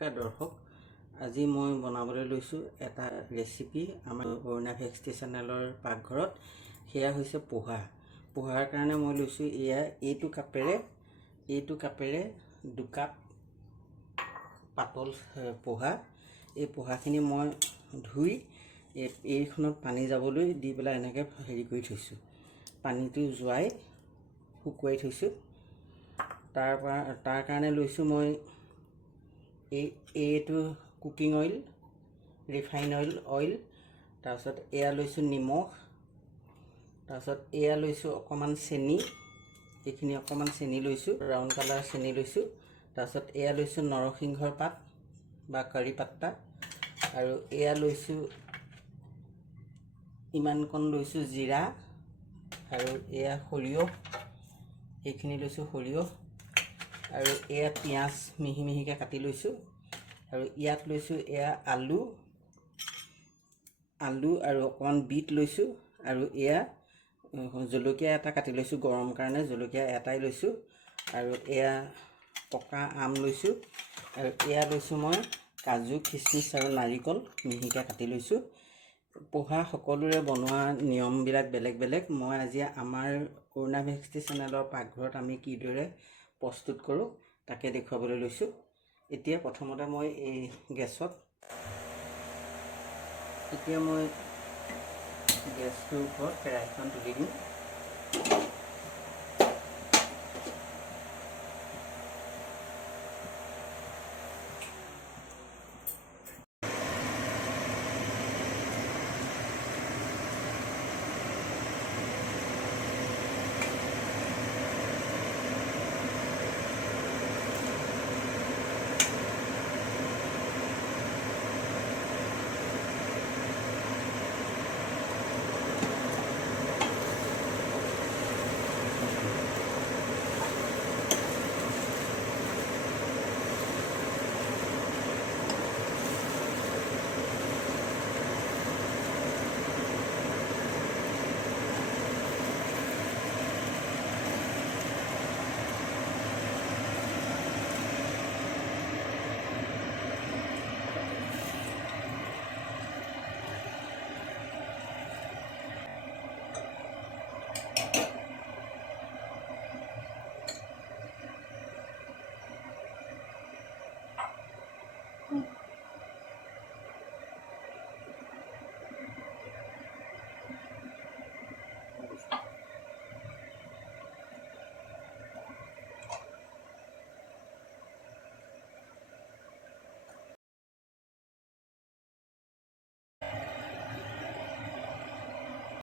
দৰ্শক আজি মই বনাবলৈ লৈছোঁ এটা ৰেচিপি আমাৰ অৰুণা ভেক্সটি চেনেলৰ পাকঘৰত। সেয়া হৈছে পোহাৰ কাৰণে মই লৈছোঁ এইটো কাপেৰে 2 কাপ পাতল পোহা। এই পোহাখিনি মই ধুই এইখনত পানী যাবলৈ দি পেলাই এনেকৈ হেৰি কৰি থৈছোঁ। পানীটো যোৱাই শুকুৱাই থৈছোঁ। তাৰ কাৰণে লৈছোঁ মই এইটো কুকিং অইল, ৰিফাইন অইল, তাৰপিছত এয়া লৈছোঁ নিমখ, তাৰপিছত এয়া লৈছোঁ অকণমান চেনি, এইখিনি অকণমান চেনি লৈছোঁ, ব্ৰাউন কালাৰ চেনি লৈছোঁ। তাৰপিছত এয়া লৈছোঁ নৰসিংহৰ পাত বা কাৰি পাত্তা, আৰু এয়া লৈছোঁ ইমানকণ লৈছোঁ জিৰা, আৰু এয়া সৰিয়হ, এইখিনি লৈছোঁ সৰিয়হ, আৰু এয়া পিঁয়াজ মিহি মিহিকৈ কাটি লৈছোঁ। আৰু ইয়াত লৈছোঁ এয়া আলু আৰু অকণমান বিট লৈছোঁ। আৰু এয়া জলকীয়া এটা কাটি লৈছোঁ, গৰম কাৰণে জলকীয়া এটাই লৈছোঁ। আৰু এয়া পকা আম লৈছোঁ। আৰু এয়া লৈছোঁ মই কাজু, খিচমিচ আৰু নাৰিকল মিহিকৈ কাটি লৈছোঁ। পোহা সকলোৰে বনোৱা নিয়মবিলাক বেলেগ বেলেগ। মই আজি আমাৰ অৰুণা ভেক্সটি চেনেলৰ পাকঘৰত আমি কিদৰে প্ৰস্তুত কৰোঁ তাকে দেখুৱাবলৈ লৈছোঁ। এতিয়া প্ৰথমতে মই এই গেছটোৰ ওপৰত কেৰাহীখন তুলি দিওঁ।